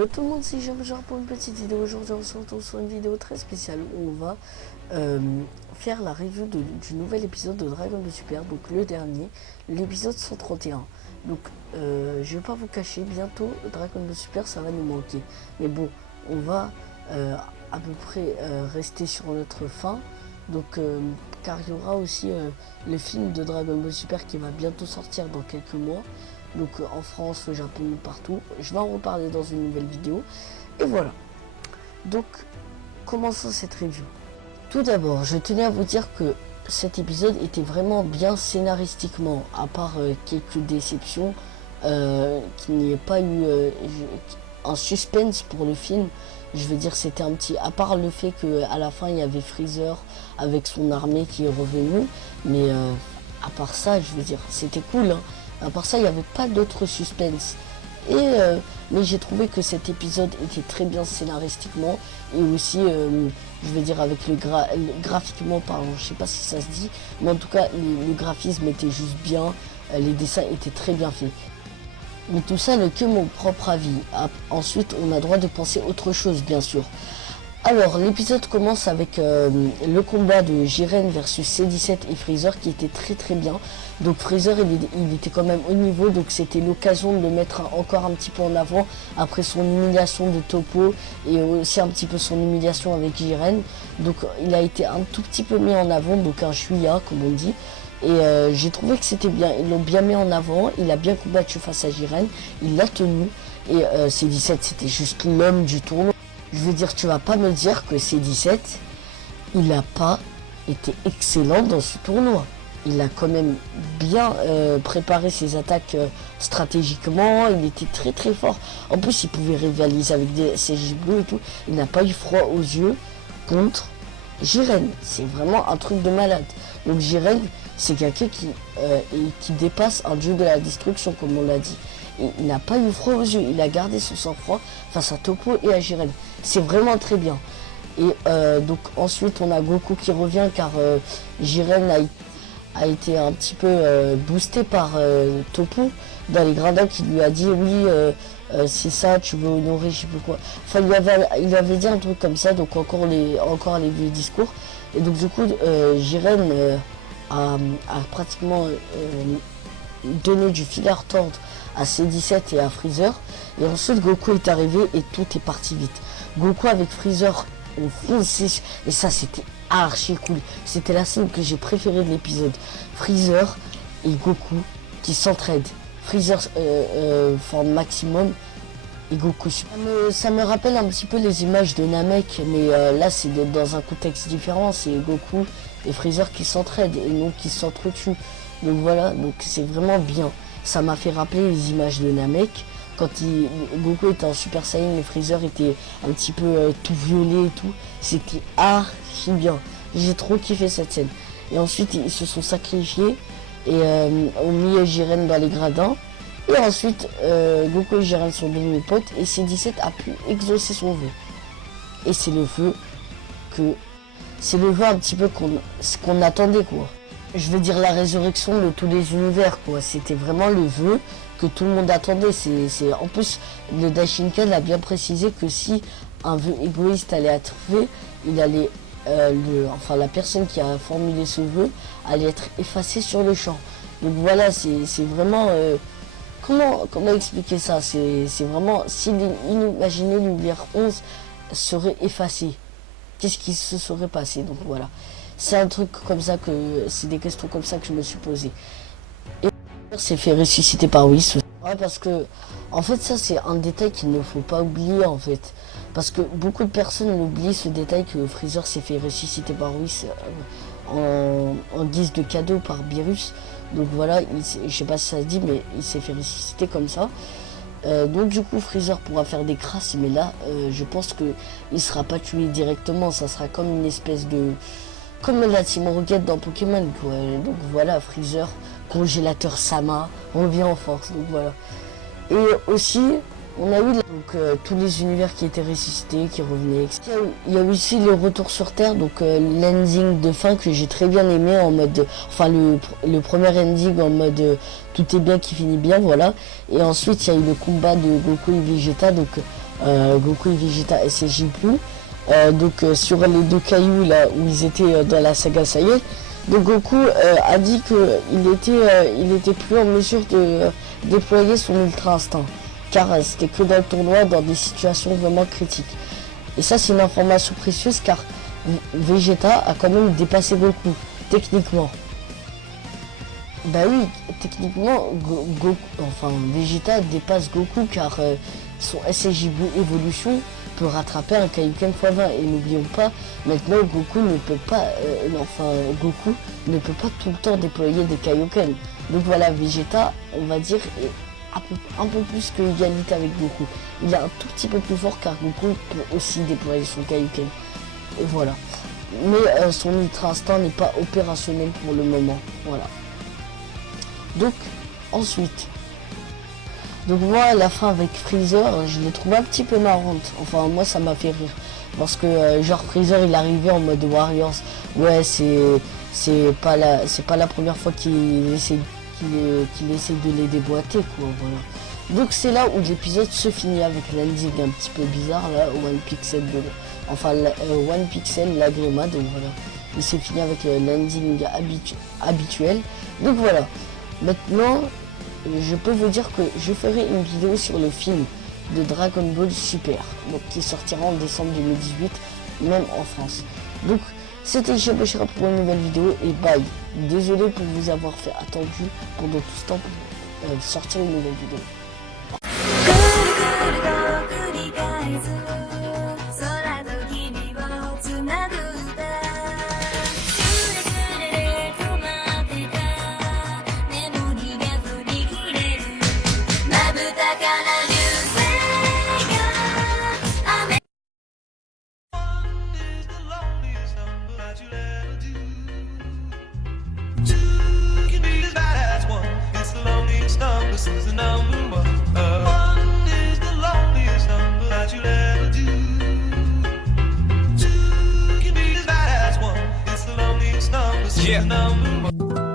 Yo tout le monde, c'est Jean pour une petite vidéo. Aujourd'hui on se retrouve sur une vidéo très spéciale où on va faire la review du nouvel épisode de Dragon Ball Super, donc le dernier, l'épisode 131. Donc je vais pas vous cacher, bientôt Dragon Ball Super ça va nous manquer. Mais bon, on va à peu près rester sur notre fin. Donc car il y aura aussi le film de Dragon Ball Super qui va bientôt sortir dans quelques mois. Donc en France, au Japon, partout. Je vais en reparler dans une nouvelle vidéo. Et voilà. Donc, commençons cette review. Tout d'abord, je tenais à vous dire que cet épisode était vraiment bien scénaristiquement, à part quelques déceptions, qu'il n'y ait pas eu un suspense pour le film. Je veux dire, c'était un petit... À part le fait qu'à la fin, il y avait Freezer avec son armée qui est revenue. Mais à part ça, je veux dire, c'était cool, hein. À part ça, il n'y avait pas d'autre suspense. Mais j'ai trouvé que cet épisode était très bien scénaristiquement. Et aussi, je veux dire, avec graphiquement parlant, je sais pas si ça se dit. Mais en tout cas, le graphisme était juste bien. Les dessins étaient très bien faits. Mais tout ça n'est que mon propre avis. Ensuite, on a droit de penser autre chose, bien sûr. Alors, l'épisode commence avec le combat de Jiren versus C17 et Freezer qui était très bien. Donc Freezer, il était quand même au niveau, donc c'était l'occasion de le mettre encore un petit peu en avant après son humiliation de Toppo et aussi un petit peu son humiliation avec Jiren. Donc il a été un tout petit peu mis en avant, donc un chouïa comme on dit. Et j'ai trouvé que c'était bien, ils l'ont bien mis en avant, il a bien combattu face à Jiren, il l'a tenu. Et C17 c'était juste l'homme du tournoi. Je veux dire, tu vas pas me dire que C17, il n'a pas été excellent dans ce tournoi. Il a quand même bien préparé ses attaques stratégiquement, il était très fort. En plus, il pouvait rivaliser avec des CJ Blue et tout. Il n'a pas eu froid aux yeux contre Jiren. C'est vraiment un truc de malade. Donc Jiren, c'est quelqu'un qui dépasse un dieu de la destruction, comme on l'a dit. Et il n'a pas eu froid aux yeux, il a gardé son sang-froid face à Toppo et à Jiren. C'est vraiment très bien. Et donc ensuite on a Goku qui revient car Jiren a été un petit peu boosté par Toppo dans les gradins qui lui a dit oui c'est ça, tu veux honorer je sais plus quoi. Enfin il avait dit un truc comme ça, donc encore les vieux discours. Et donc du coup Jiren a pratiquement donné du fil à retordre à C17 et à Freezer. Et ensuite Goku est arrivé et tout est parti vite. Goku avec Freezer ont foncé et ça c'était archi cool. C'était la scène que j'ai préférée de l'épisode. Freezer et Goku qui s'entraident. Freezer forme maximum et Goku. Ça me rappelle un petit peu les images de Namek, mais là c'est dans un contexte différent. C'est Goku et Freezer qui s'entraident et non qui s'entretuent. Donc voilà, donc c'est vraiment bien. Ça m'a fait rappeler les images de Namek. Quand Goku était en Super Saiyan et Freezer était un petit peu tout violet et tout. C'était archi bien. J'ai trop kiffé cette scène. Et ensuite ils se sont sacrifiés et ont mis Jiren dans les gradins. Et ensuite Goku et Jiren sont devenus potes et C17 a pu exaucer son vœu. Et c'est le vœu un petit peu qu'on attendait quoi. Je veux dire la résurrection de tous les univers quoi. C'était vraiment le vœu que tout le monde attendait. En plus le Daishinkan a bien précisé que si un vœu égoïste allait être fait, il allait la personne qui a formulé ce vœu allait être effacée sur le champ. Donc voilà, c'est vraiment comment expliquer ça, c'est vraiment si imaginez l'univers 11 serait effacé, qu'est-ce qui se serait passé. Donc voilà, c'est un truc comme ça c'est des questions comme ça que je me suis posé. Et s'est fait ressusciter par Whis. Ouais, parce que en fait ça c'est un détail qu'il ne faut pas oublier en fait. Parce que beaucoup de personnes oublient ce détail que Freezer s'est fait ressusciter par Whis en guise de cadeau par Beerus. Donc voilà, je sais pas si ça se dit, mais il s'est fait ressusciter comme ça. Donc du coup Freezer pourra faire des crasses, mais là je pense que il sera pas tué directement. Ça sera comme une espèce de... comme la Team Rocket dans Pokémon quoi. Donc voilà, Freezer, congélateur Sama, revient en force. Donc voilà. Et aussi on a eu tous les univers qui étaient ressuscités, qui revenaient. Il y a eu aussi le retour sur Terre, donc l'ending de fin que j'ai très bien aimé en mode... Enfin le premier ending en mode tout est bien qui finit bien, voilà. Et ensuite il y a eu le combat de Goku et Vegeta, donc Goku et Vegeta SSJ Blue. Donc sur les deux cailloux là où ils étaient dans la saga Saiyan. Donc Goku a dit qu'il était plus en mesure de déployer son ultra instinct, car c'était que dans le tournoi, dans des situations vraiment critiques. Et ça c'est une information précieuse, car Vegeta a quand même dépassé Goku, techniquement. Bah oui, techniquement, Vegeta dépasse Goku, car son SSJ Blue Evolution peut rattraper un Kaioken x20. Et n'oublions pas, maintenant Goku ne peut pas tout le temps déployer des Kaioken. Donc voilà, Vegeta, on va dire, est un peu plus que égalité avec Goku. Il est un tout petit peu plus fort, car Goku peut aussi déployer son Kaioken. Et voilà. Mais son Ultra Instinct n'est pas opérationnel pour le moment. Voilà. Donc, ensuite. Donc moi, la fin avec Freezer, je l'ai trouvé un petit peu marrante. Enfin, moi, ça m'a fait rire. Parce que, genre, Freezer, il arrivait en mode Warriors. Ouais, c'est pas la première fois qu'il essaie de les déboîter, quoi, voilà. Donc c'est là où l'épisode se finit avec l'ending un petit peu bizarre, là, One Pixel, One Pixel Lagrima, donc voilà. Il s'est fini avec l'ending habituel. Donc voilà. Maintenant, je peux vous dire que je ferai une vidéo sur le film de Dragon Ball Super, donc qui sortira en décembre 2018, même en France. Donc c'était Chebachira pour une nouvelle vidéo et bye. Désolé pour vous avoir fait attendu pendant tout ce temps pour sortir une nouvelle vidéo. This is the number one. One is the loneliest number that you'll ever do. Two can be as bad as one. It's the loneliest number. This is the number one.